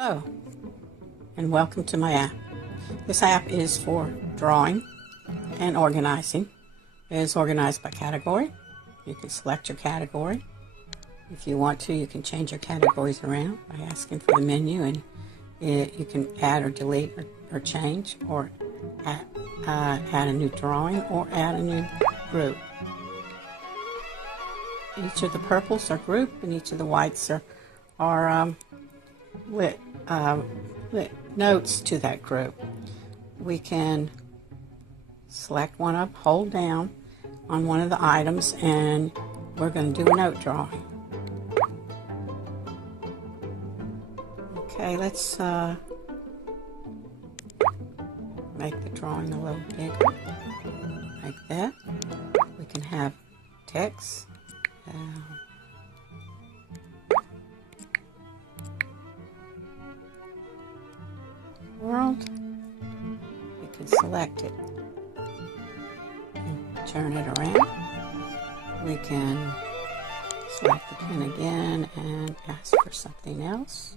Hello, and welcome to my app. This app is for drawing and organizing. It is organized by category. You can select your category. If you want to, you can change your categories around by asking for the menu, and you can add or delete or change, or add a new drawing or add a new group. Each of the purples are grouped, and each of the whites are with notes to that group. We can select one up, hold down on one of the items, and we're going to do a note drawing. Okay, let's make the drawing a little bigger, like that. We can have text. World. We can select it and turn it around. We can select the pen again and ask for something else.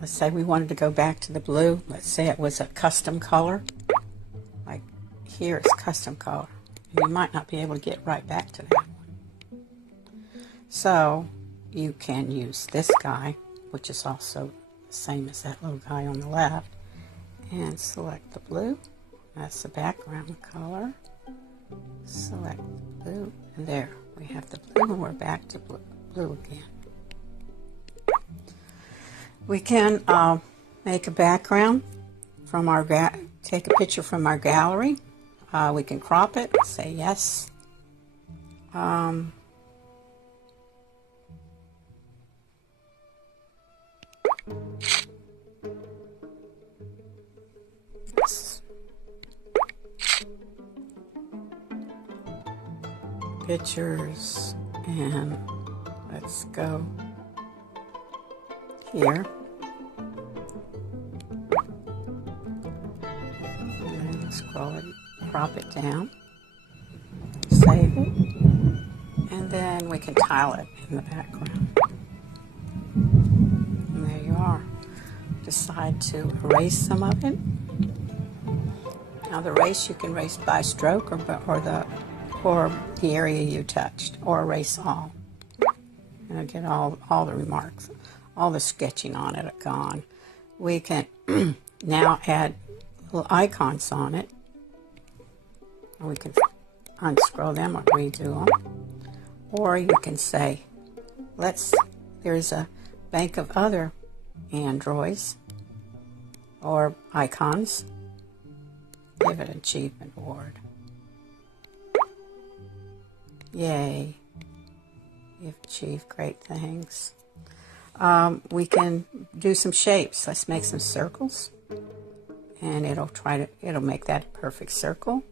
Let's say we wanted to go back to the blue. Let's say it was a custom color. Like here it's custom color. You might not be able to get right back to that one. So you can use this guy, which is also the same as that little guy on the left, and select the blue. That's the background color. Select the blue, and there we have the blue, and we're back to blue again. We can make a background from our take a picture from our gallery. We can crop it, say yes. Pictures, and let's go here. And then scroll it, crop it down, save it, and then we can tile it in the background. And there you are. Decide to erase some of it. Now the erase, you can erase by stroke or the area you touched, or erase all. And I'll get all the remarks, all the sketching on it are gone. We can now add little icons on it. We can unscroll them or redo them. Or you can say, there's a bank of other androids or icons. Give it an achievement award. Yay. You've achieved great things. We can do some shapes. Let's make some circles. And it'll make that a perfect circle.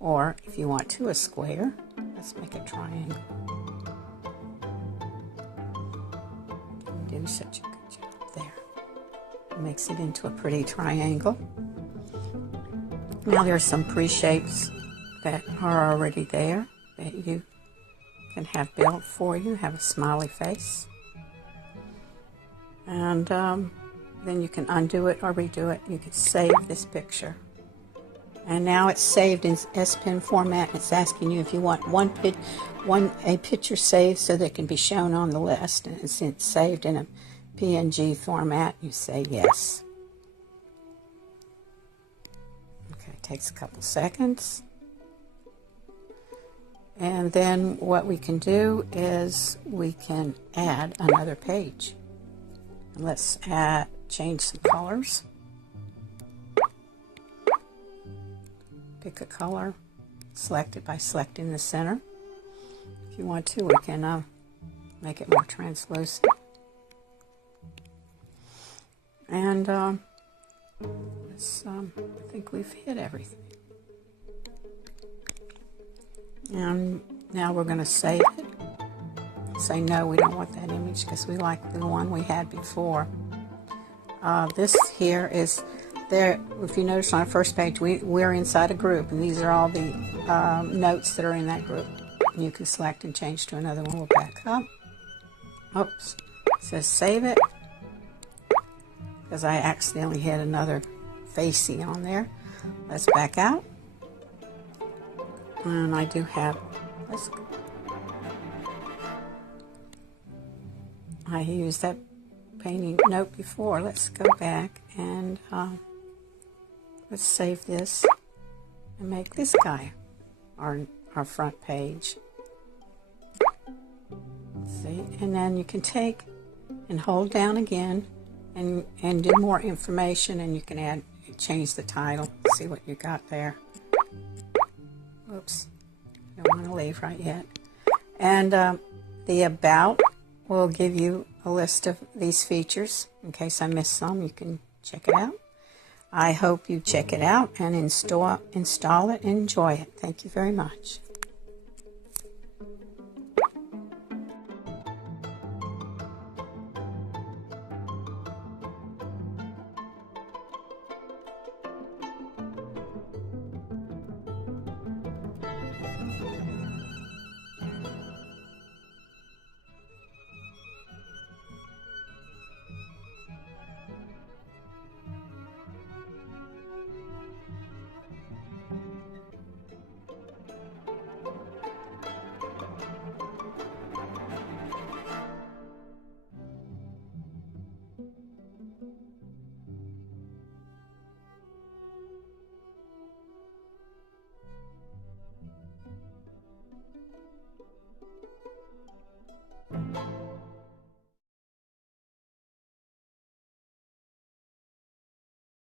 Or if you want to, a square. Let's make a triangle. You do such a good job there. It makes it into a pretty triangle. Now there are some pre-shapes that are already there that you can have built for you. Have a smiley face. And then you can undo it or redo it. You can save this picture. And now it's saved in Spen format. It's asking you if you want a picture saved so that it can be shown on the list. And it's saved in a PNG format. You say yes. Okay, it takes a couple seconds. And then what we can do is we can add another page. And let's change some colors. Pick a color, select it by selecting the center. If you want to, we can make it more translucent. And I think we've hit everything. And now we're going to save it. Say no, we don't want that image because we like the one we had before. This here is there. If you notice on our first page, we're inside a group, and these are all the notes that are in that group. And you can select and change to another one. We'll back up. Oops. It says save it, because I accidentally hit another facey on there. Let's back out. And I do have, I used that painting note before. Let's go back and let's save this and make this guy our front page. See, and then you can take and hold down again and do more information, and you can change the title. See what you got there. Whoops, don't want to leave right yet. And the about will give you a list of these features. In case I missed some, you can check it out. I hope you check it out and install it and enjoy it. Thank you very much.